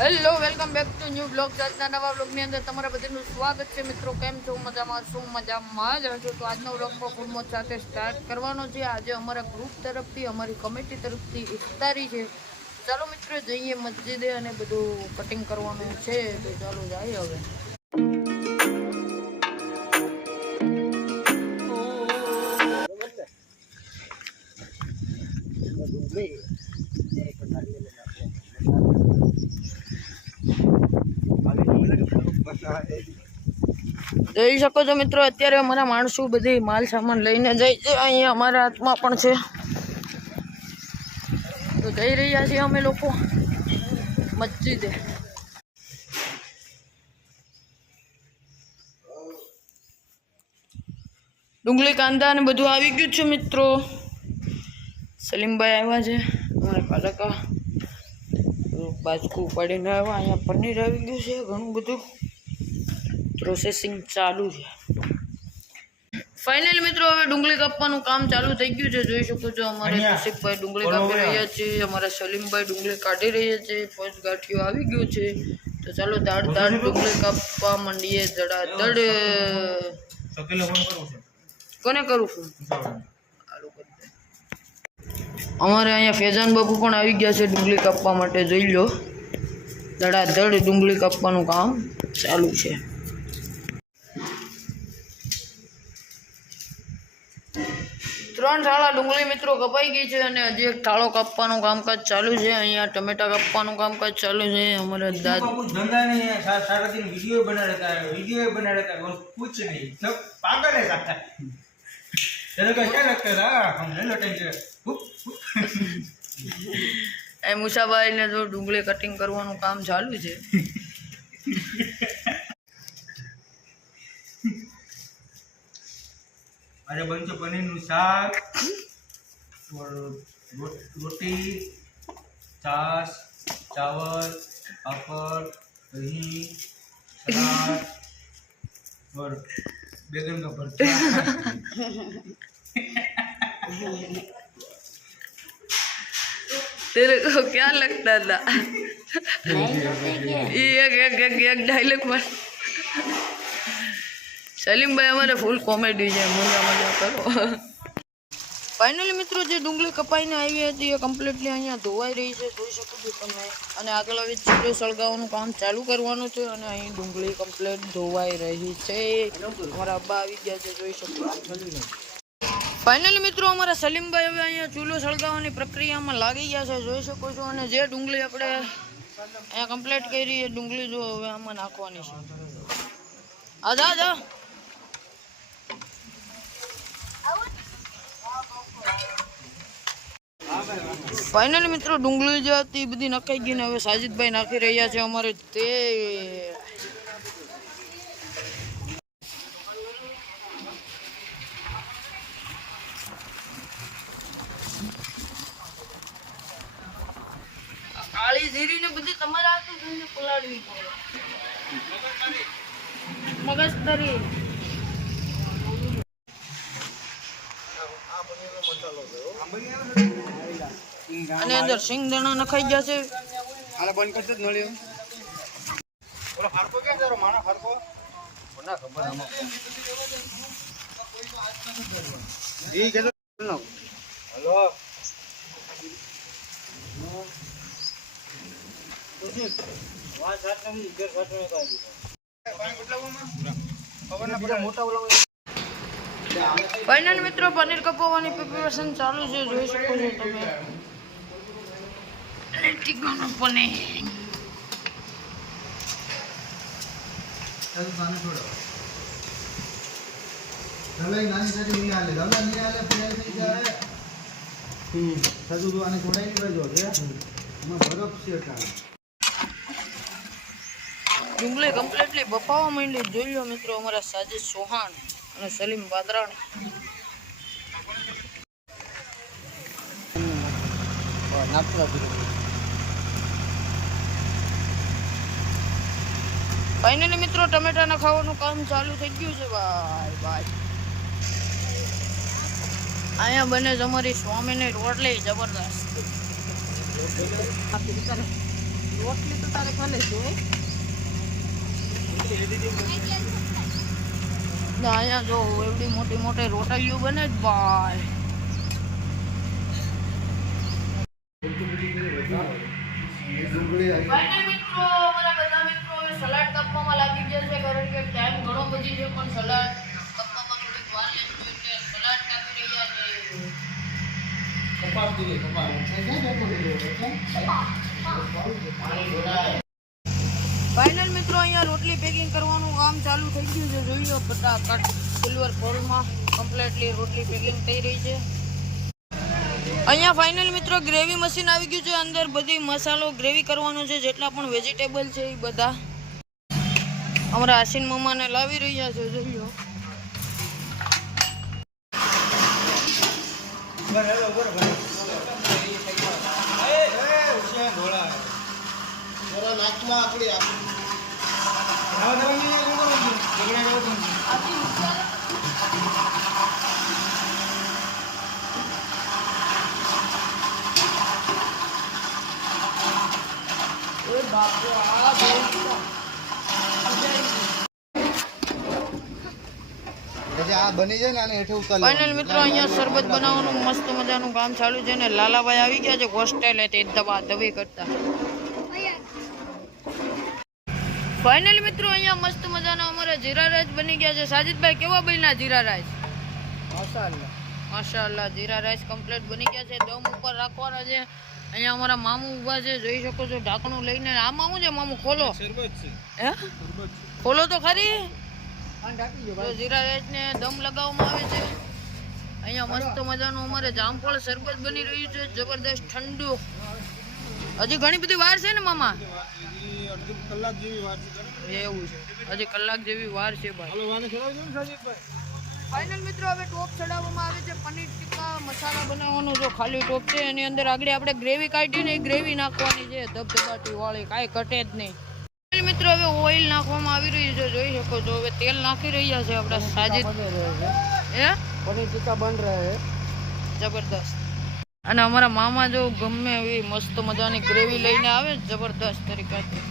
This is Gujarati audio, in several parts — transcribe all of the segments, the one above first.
Hello welcome back to new blog. આજના નવા બ્લોગની અંદર તમારા બધાનું સ્વાગત છે. મિત્રો કેમ છો? મજામાં છું, મજામાં જ હશો. તો આજનો બ્લોગ ફૂલ મોજ સાથે સ્ટાર્ટ કરવાનો છે. આજે અમારા ગ્રુપ તરફથી, અમારી કમિટી તરફથી ઇફતારી છે. ચાલો મિત્રો જઈએ મસ્જિદે અને બધું કટિંગ કરવાનું છે. તો ચાલો જાય હવે. જોઈ શકો છો મિત્રો, અત્યારે અમારા માણસો બધી માલ સામાન લઈને જાય છે. અહીંયા અમારા હાથમાં પણ છે. તો જઈ રહ્યા છીએ અમે લોકો મસ્જિદે. ડુંગળી કાંદા ને બધું આવી ગયું છે મિત્રો. સલીમભાઈ આવ્યા છે, અમારા કાકા બાજકું ઉપાડીને આવ્યા. અહીંયા પનીર આવી ગયું છે, ઘણું બધું પ્રોસેસિંગ ચાલુ છે. ફાઇનલી મિત્રો હવે ડુંગળી કાપવાનું કામ ચાલુ થઈ ગયું છે. જોઈ શકો છો અમારા કૌશિકભાઈ ડુંગળી કાપી રહ્યા છે, અમારા સલીમભાઈ ડુંગળી કાઢી રહ્યા છે. પોચ ગાંઠિયો આવી ગયું છે. તો ચાલો દાડ ડુંગળી કાપવા માંડીએ ધડાધડ. કોને કરું છું? અમારે અહીંયા ફેજાન બાબુ પણ આવી ગયા છે ડુંગળી કાપવા માટે. જોઈ લો ધડાધડ ડુંગળી કાપવાનું કામ ચાલુ છે. ત્રણ થાળા ડુંગળી મિત્રો કપાઈ ગઈ છે અને હજી એક થાળો કાપવાનું કામકાજ ચાલુ છે. અહીંયા ટમેટા કાપવાનું કામકાજ ચાલુ છે. અમારા દાદા धंधा नहीं है, सारा दिन वीडियो बना रहता है, कुछ नहीं, सब पागल है साथ। तेरे को क्या लगता है? हम नहीं लौटेंगे। એ મુસાભાઈ ને જો ડુંગળી કટિંગ કરવાનું કામ ચાલુ છે. अरे बन पनीर नु शाक और रोटी, छाछ, चावल, पापड़, दही, सलाद और बैगन का भरता। तेरे को क्या लगता था? एक डायलॉग पर સલીમભાઈ અમારે ફૂલ કોમેડી છે. મજા કરો. ફાઇનલી મિત્રો જે ડુંગળી કપાઈને આવી હતી એ કમ્પ્લીટલી અહીંયા ધોવાઈ રહી છે. જોઈ શકો છો તમે. અને આગળ હવે ચીરો સળગાવવાનું કામ ચાલુ કરવાનું છે. અને અહીં ડુંગળી કમ્પ્લીટ ધોવાઈ રહી છે. અમારા અબ્બા આવી ગયા છે, જોઈ શકો. ફાઇનલી મિત્રો અમારા સલીમભાઈ હવે અહીંયા ચૂલો સળગાવવાની પ્રક્રિયામાં લાગી ગયા છે, જોઈ શકો છો. અને જે ડુંગળી આપણે અહીંયા કમ્પ્લીટ કરી એ ડુંગળી જો હવે આમાં નાખવાની છે. આજા ફાઇનલી મિત્રો ડુંગળી જે હતી બધી નખાઈ ગઈ ને હવે સાજીદભાઈ નાખી રહ્યા છે અમારે તે. કાળી જીરી ને બધી તમારા હાથે જોઈને પલાળવી પડે. મગજ તરી અને અંદર સિંગદાણા નખાઈ ગયા છે. આલા બંધ કરતો જ નળ્યો. ઓલો હરકો કે જરો માણા હરકો કોના ખબર આમાં. ઈ કે નો હેલો તુજી વા સાત નંબર ઘર સાટો કાઈ પાણી બદલાવવામાં પવનના બધા મોટા ઓલા. ફાઇનલ મિત્રો પનીર કપાવવાની પ્રિપેરેશન ચાલુ છે, જોઈ શકો છો તમે. ટીકાનું પનીર ચાલો પાણી છોડો. ધલાઈ નાની સાડી નહીં આલે, ધલા નહીં આલે ફેર થઈ જાય. સાદુ તો આને છોડાઈ નહીં જો છે. એમાં બરફ છે કા. ડુંગળી કમ્પ્લીટલી બફાવા માંડી. જોઈ લો મિત્રો અમારા સાજિદ ચૌહાણ અને સલીમ બાદરાણ. ફાઇનલી મિત્રો ટમેટા નખાવાનું કામ ચાલુ થઈ ગયું છે. ભાઈ અહીંયા બને તમારી સ્વામીની રોટલી જબરદસ્ત. રોટલી તો તારે ખાને છે અહીંયા જો એવડી મોટી મોટી રોટલીઓ બને જ ભાઈ. ફાઇનલ મિત્રો અમારા બધા મિત્રો હવે સલાડ કાપવામાં લાગી ગયા છે કારણ કે ટાઈમ ઘણો બધી છે પણ સલાડ કાપવામાં થોડીક વાર લાગી એટલે સલાડ કાપી રહ્યા છે. ફાઇનલ મિત્રો અહીંયા રોટલી પેકિંગ કરવાનું કામ ચાલુ થઈ ગયું છે. જોઈ લો ફટાફટ સિલ્વર ફોઇલમાં કમ્પ્લીટલી રોટલી પેકિંગ થઈ રહી છે. અહીંયા ફાઇનલ મિત્રો ગ્રેવી મશીન આવી ગયું છે. અંદર બધી મસાલો ગ્રેવી કરવાનો છે. જેટલા પણ વેજીટેબલ છે એ બધા અમારા આસીન મમ્માને લાવી રહ્યા છે. જોઈ લો ફાઇનલ મિત્રો અહીંયા શરબત બનાવવાનું મસ્ત મજાનું કામ ચાલુ છે ને લાલાભાઈ આવી ગયા છે હોસ્ટેલે તે દવી કરતા. ફાઇનલ મિત્રો અહીંયા મસ્ત મજાના અમારા જીરા રાઈસ બની ગયા છે. સાજીદભાઈ કેવા બન્યા જીરા રાઈસ? માશાઅલ્લાહ જીરા રાઈસ કમ્પ્લીટ બની ગયા છે. દમ ઉપર રાખવાના છે. અહીંયા અમારા મામુ ઊભા છે જોઈ શકો છો ઢાંકણું લઈને. આ મામુ છે મામુ ખોલો હે ખોલો તો ખરી. જીરા રાઈસ ને દમ લગાવવામાં આવે છે. અહીંયા મસ્ત મજાનું અમારે જામફળ શરબત બની રહ્યું છે જબરદસ્ત ઠંડુ. હજી ઘણી બધી વાર છે ને મામા? એવું છે હજી કલાક જેવી વાર છે ભાઈ. ફાઇનલ મિત્રો હવે ટોપ ચડાવવામાં આવે છે. પનીર ટીક્કા મસાલા બનાવવાનો જો ખાલી ટોપ છે એની અંદર આગળ આપણે ગ્રેવી કાઢીને ગ્રેવી નાખવાની છે ધબધબાટી વાળી, કાંઈ ઘટે જ નહીં. મિત્રો હવે ઓઇલ નાખવામાં આવી રહ્યું છે જોઈ શકો છો. હવે તેલ નાખી રહ્યા છે આપણા સાજીદ. હે પનીર ટીક્કા બન રહે જબરદસ્ત. અને અમારા મામા જો ગમે એવી મસ્ત મજાની ગ્રેવી લઈને આવે જબરદસ્ત તરીકાથી.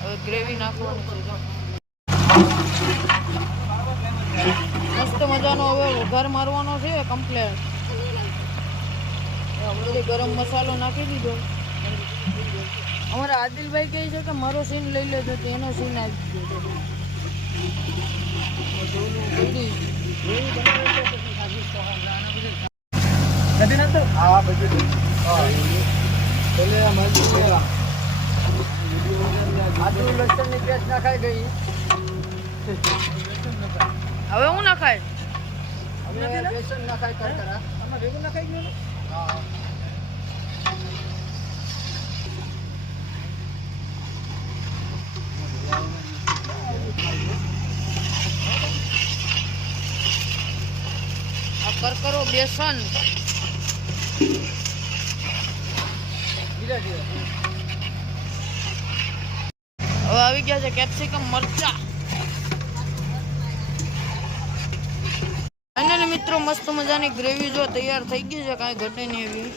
હવે ગ્રેવી નાખવાની છે મસ્ત મજાનો. હવે વઘાર મારવાનો છે કમ્પ્લેટ. બધી ગરમ મસાલો નાખી દીધો. અમારા આદિલભાઈ કહે છે કે મારો સીન લઈ લેજો તો એનો સીન આવી ગયો. હવે હું નખાય આ કરકરો બેસન હવે આવી ગયા છે કેપ્સિકમ મરચા. ફાઇનલી મિત્રો મસ્ત મજાની ગ્રેવી જો તૈયાર થઈ ગઈ છે કાંઈ ઘટે નહીં એવી.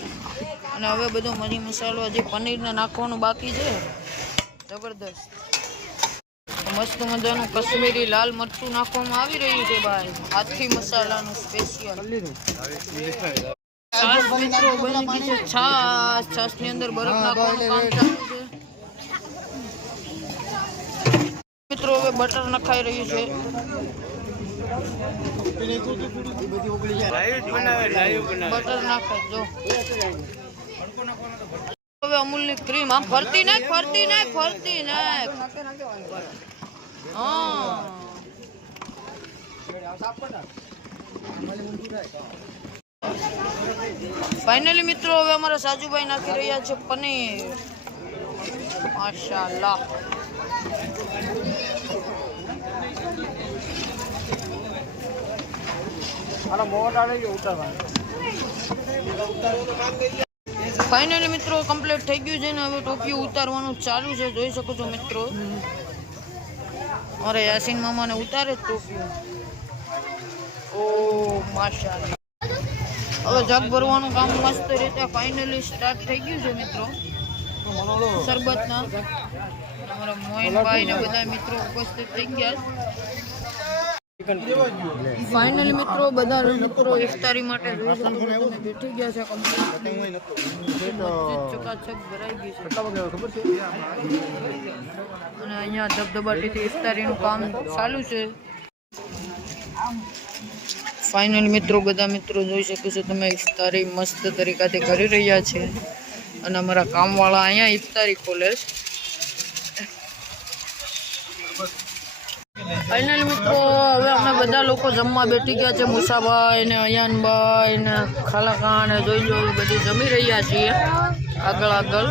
અને હવે બધો મરી મસાલો હજી પનીરને નાખવાનું બાકી છે જબરદસ્ત. મસ્ત મજાનું કશ્મીરી લાલ મરચું નાખવામાં આવી રહ્યું છે ભાઈ હાથી મસાલાનું સ્પેશિયલ. છાશ મિત્રો બની ગઈ છે છાશ. છાશની અંદર બરફ નાખવાનું કામ ચાલુ છે મિત્રો. હવે બટર નખાઈ રહ્યું છે. બટર નાખાય જો. હવે અમૂલની ક્રીમ આમ ફરતી નાખ ફરતી નાખ ફરતી નાખ. હા ફાઇનલી મિત્રો હવે અમારા સાજુભાઈ નાખી રહ્યા છે પનીર. માશાઅલ્લાહ. ફાઇનલી મિત્રો કમ્પ્લીટ થઈ ગયું છે ને હવે ટોપિયું ઉતારવાનું ચાલુ છે જોઈ શકો છો મિત્રો. અરે યાસીન મામાને ઉતારે જ ટોપિયું. ઓ માશાઅલ્લાહ. હવે જગ ભરવાનું કામ મસ્ત રીતે ફાઇનલી સ્ટાર્ટ થઈ ગયું છે મિત્રો. શરબતના અમારા મોઇનભાઈ ને બધા મિત્રો ઉપસ્થિત થઈ ગયા. ફાઇનલી મિત્રો બધા મિત્રો ઇફતારી માટે બેઠી ગયા છે. ચકાચક ભરાઈ ગઈ છે અને અહીંયા ધબધબાટીથી ઇફતારીનું કામ ચાલુ છે. ફાઇનલી મિત્રો બધા મિત્રો જોઈ શકો છો તમે ઇફતારી મસ્ત તરીકાથી કરી રહ્યા છે અને અમારા કામવાળા અહીંયા ઇફતારી ખોલે છે. ફાઇનલી મિત્રો હવે અમે બધા લોકો જમવા બેઠી ગયા છે. મુસાભાઈ ને અયાનભાઈ ને ખાલાકા ને જોઈ બધી જમી રહ્યા છીએ આગળ.